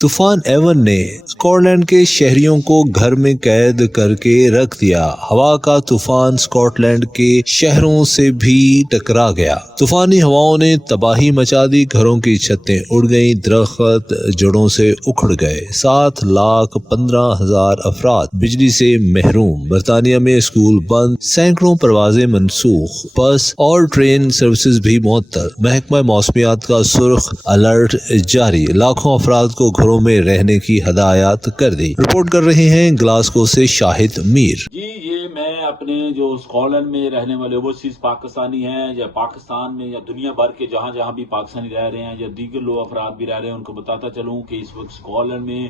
طوفان ایون نے Scott land کے شہریوں کو گھر میں قید کر کے رکھ دیا۔ ہوا کا طوفان اسکاٹ لینڈ کے شہروں سے بھی ٹکرا گیا۔ طوفانی ہواؤں نے تباہی مچا دی، گھروں کی چھتیں اڑ گئیں، درخت جڑوں سے اکھڑ گئے، 7,15,000 افراد بجلی سے محروم۔ برطانیہ میں اسکول بند، سینکڑوں پروازیں منسوخ، بس اور ٹرین سروسز بھی معطل۔ محکمہ موسمیات کا سرخ الرٹ جاری، لاکھوں افراد کو گھروں میں رہنے کی ہدایات کر دی۔ رپورٹ کر رہے ہیں گلاسکو سے شاہد میر۔ جی یہ میں اپنے جو اسکاٹ لینڈ میں رہنے والے اوورسیز پاکستانی ہیں یا پاکستان میں یا دنیا بھر کے جہاں جہاں بھی پاکستانی رہ رہے ہیں یا دیگر لوگ افراد بھی رہ رہے ہیں ان کو بتاتا چلوں کہ اس وقت اسکاٹ لینڈ میں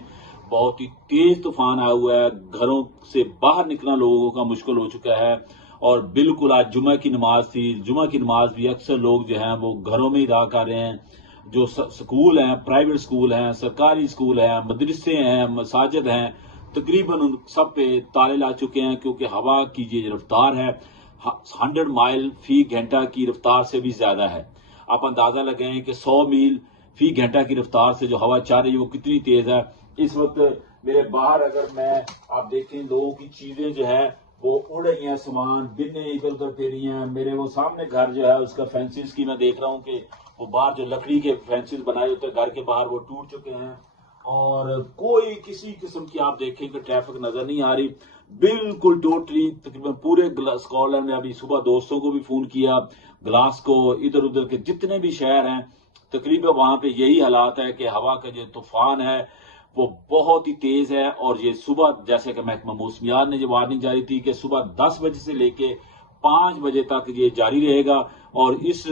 بہت ہی تیز طوفان آیا ہوا ہے۔ گھروں سے باہر نکلنا لوگوں کا مشکل ہو چکا ہے اور بالکل آج جمعہ کی نماز تھی، جمعہ کی نماز بھی اکثر لوگ جو ہیں وہ گھروں میں ادا کر رہے ہیں۔ جو سکول ہیں، پرائیویٹ سکول ہیں، سرکاری سکول ہیں، مدرسے ہیں، مساجد ہیں، تقریباً ان سب پہ تالے لا چکے ہیں کیونکہ ہوا کی جو رفتار ہے 100 مائل فی گھنٹہ کی رفتار سے بھی زیادہ ہے۔ آپ اندازہ لگائیں کہ 100 میل فی گھنٹہ کی رفتار سے جو ہوا چل رہی ہے وہ کتنی تیز ہے۔ اس وقت میرے باہر اگر میں آپ دیکھیں لوگوں کی چیزیں جو ہے وہ اڑ رہی ہیں، سامان بنیں ادھر ادھر پھر رہی ہیں۔ میرے وہ سامنے گھر جو ہے اس کا فینسز کی میں دیکھ رہا ہوں کہ وہ باہر جو لکڑی کے فینسز بنائے ہوتے ہیں گھر کے باہر وہ ٹوٹ چکے ہیں اور کوئی کسی قسم کی آپ دیکھیں کہ ٹریفک نظر نہیں آ رہی، بالکل ٹوٹلی تقریباً پورے اسکاٹ لینڈ میں۔ ابھی صبح دوستوں کو بھی فون کیا، گلاسکو ادھر ادھر کے جتنے بھی شہر ہیں تقریباً وہاں پہ یہی حالات ہے کہ ہوا کا جو طوفان ہے وہ بہت ہی تیز ہے۔ اور یہ صبح جیسے کہ محکمہ موسمیات نے جو وارننگ جاری تھی کہ صبح 10 بجے سے لے کے 5 بجے تک یہ جاری رہے گا اور اس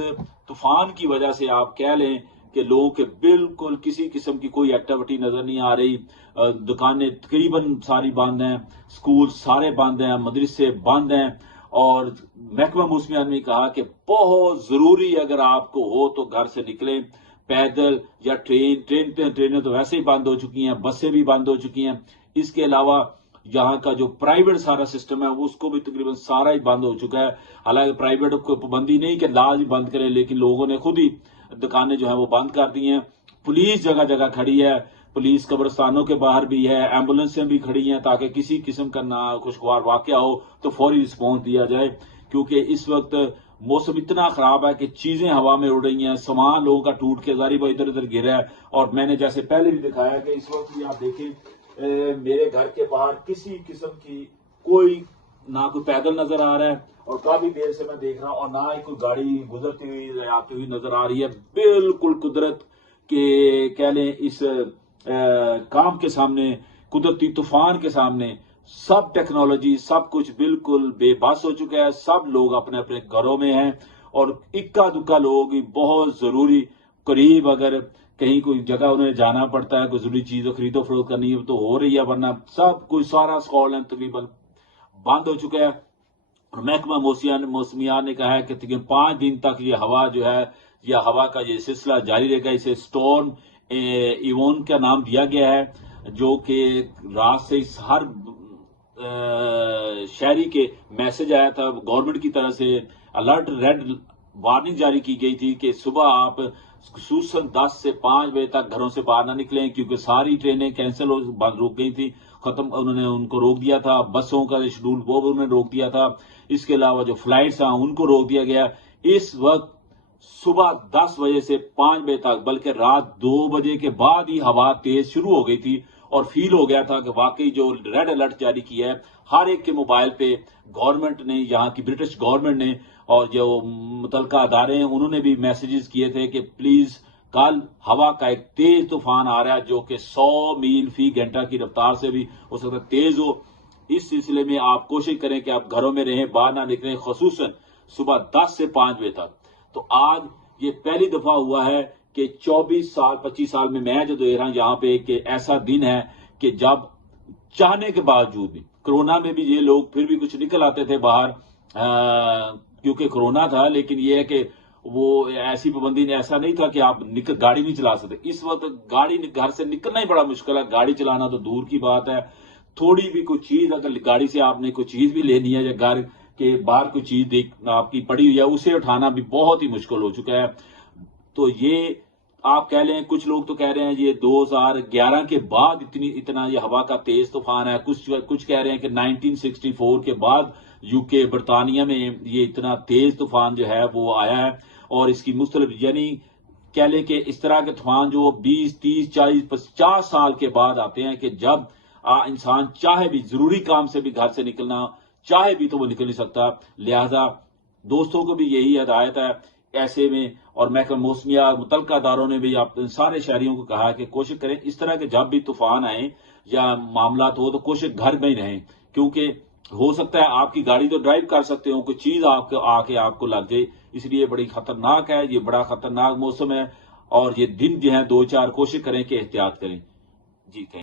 طوفان کی وجہ سے آپ کہہ لیں کہ لوگوں کے بالکل کسی قسم کی کوئی ایکٹیویٹی نظر نہیں آ رہی۔ دکانیں تقریباً ساری بند ہیں، سکول سارے بند ہیں، مدرسے بند ہیں اور محکمہ موسمیات نے کہا کہ بہت ضروری اگر آپ کو ہو تو گھر سے نکلیں، پیدل یا ٹرینیں تو ویسے ہی بند ہو چکی ہیں، بسیں بھی بند ہو چکی ہیں۔ اس کے علاوہ یہاں کا جو پرائیویٹ سارا سسٹم ہے اس کو بھی تقریباً سارا ہی بند ہو چکا ہے۔ حالانکہ پرائیویٹ کو پابندی نہیں کہ لاز بند کرے، لیکن لوگوں نے خود ہی دکانیں جو ہیں وہ بند کر دی ہیں۔ پولیس جگہ جگہ کھڑی ہے، پولیس قبرستانوں کے باہر بھی ہے، ایمبولینسیں بھی کھڑی ہیں تاکہ کسی قسم کا ناخوشگوار واقعہ ہو تو فوری رسپانس دیا جائے، کیونکہ اس وقت موسم اتنا خراب ہے کہ چیزیں ہوا میں اڑ رہی ہیں، سامان لوگوں کا ٹوٹ کے ظاہر بھائی ادھر ادھر گرا ہے۔ اور میں نے جیسے پہلے بھی دکھایا کہ اس وقت بھی آپ دیکھیں میرے گھر کے باہر کسی قسم کی کوئی نہ کوئی پیدل نظر آ رہا ہے اور کافی دیر سے میں دیکھ رہا ہوں اور نہ ہی کوئی گاڑی گزرتی ہوئی آتی ہوئی نظر آ رہی ہے۔ بالکل قدرت کے کہہ لیں اس کام کے سامنے، قدرتی طوفان کے سامنے سب ٹیکنالوجی سب کچھ بالکل بے بس ہو چکا ہے۔ سب لوگ اپنے اپنے گھروں میں ہیں اور اکا دکا لوگ بہت ضروری قریب اگر کہیں کوئی جگہ انہیں جانا پڑتا ہے، کوئی ضروری چیز خرید و فروخت کرنی ہے تو ہو رہی ہے، ورنہ سب کوئی سارا اسکاٹ لینڈ تقریباً بند ہو چکا ہے۔ اور محکمہ موسمیات نے کہا ہے کہ تقریباً 5 دن تک یہ ہوا جو ہے یا ہوا کا یہ سلسلہ جاری رہے گا۔ اسے اسٹورم ایوون کا نام دیا گیا ہے، جو کہ رات سے ہر شہری کے میسج آیا تھا گورنمنٹ کی طرف سے، الرٹ ریڈ وارننگ جاری کی گئی تھی کہ صبح آپ خصوصاً 10 سے 5 بجے تک گھروں سے باہر نہ نکلیں کیونکہ ساری ٹرینیں کینسل رک گئی تھی، انہوں نے ان کو روک دیا تھا، بسوں کا شیڈول وہ انہوں نے روک دیا تھا، اس کے علاوہ جو فلائٹس ہیں ان کو روک دیا گیا۔ اس وقت صبح 10 بجے سے 5 بجے تک بلکہ رات 2 بجے کے بعد ہی ہوا تیز شروع ہو گئی تھی اور فیل ہو گیا تھا کہ واقعی جو ریڈ الرٹ جاری کیا ہے ہر ایک کے موبائل پہ گورنمنٹ نے، یہاں کی برٹش گورنمنٹ نے اور جو متعلقہ ادارے ہیں انہوں نے بھی میسیجز کیے تھے کہ پلیز کل ہوا کا ایک تیز طوفان آ رہا ہے جو کہ 100 میل فی گھنٹہ کی رفتار سے بھی ہو سکتا ہے تیز ہو۔ اس سلسلے میں آپ کوشش کریں کہ آپ گھروں میں رہیں، باہر نہ نکلیں، خصوصاً صبح 10 سے 5 بجے تک۔ تو آج یہ پہلی دفعہ ہوا ہے کہ 25 سال میں جو دیکھ رہا ہوں یہاں پہ کہ ایسا دن ہے کہ جب چاہنے کے باوجود بھی، کرونا میں بھی یہ لوگ پھر بھی کچھ نکل آتے تھے باہر کیونکہ کرونا تھا، لیکن یہ ہے کہ وہ ایسی پابندی ایسا نہیں تھا کہ آپ گاڑی نہیں چلا سکتے۔ اس وقت گاڑی گھر سے نکلنا ہی بڑا مشکل ہے، گاڑی چلانا تو دور کی بات ہے۔ تھوڑی بھی کوئی چیز اگر گاڑی سے آپ نے کوئی چیز بھی لینی ہے یا گھر کے باہر کوئی چیز آپ کی پڑی ہوئی ہے اسے اٹھانا بھی بہت ہی مشکل ہو چکا ہے۔ تو یہ آپ کہہ لیں کچھ لوگ تو کہہ رہے ہیں یہ 2011 کے بعد اتنا یہ ہوا کا تیز طوفان ہے، کچھ کہہ رہے ہیں کہ 1964 کے بعد UK برطانیہ میں یہ اتنا تیز طوفان جو ہے وہ آیا ہے، اور اس کی مختلف یعنی کہہ لیں کہ اس طرح کے طوفان جو 20 30 40 50 سال کے بعد آتے ہیں کہ جب انسان چاہے بھی ضروری کام سے بھی گھر سے نکلنا چاہے بھی تو وہ نکل نہیں سکتا۔ لہذا دوستوں کو بھی یہی ہدایت ہے ایسے میں، اور محکمہ موسمیات متعلقہ اداروں نے بھی سارے شہریوں کو کہا ہے کہ کوشش کریں اس طرح کے جب بھی طوفان آئیں یا معاملات ہو تو کوشش گھر میں ہی رہیں، کیونکہ ہو سکتا ہے آپ کی گاڑی تو ڈرائیو کر سکتے ہو، کوئی چیز آ کے آپ کو لگ جائے، اس لیے بڑی خطرناک ہے، یہ بڑا خطرناک موسم ہے، اور یہ دن جو ہیں 2-4 کوشش کریں کہ احتیاط کریں۔ جی کہیں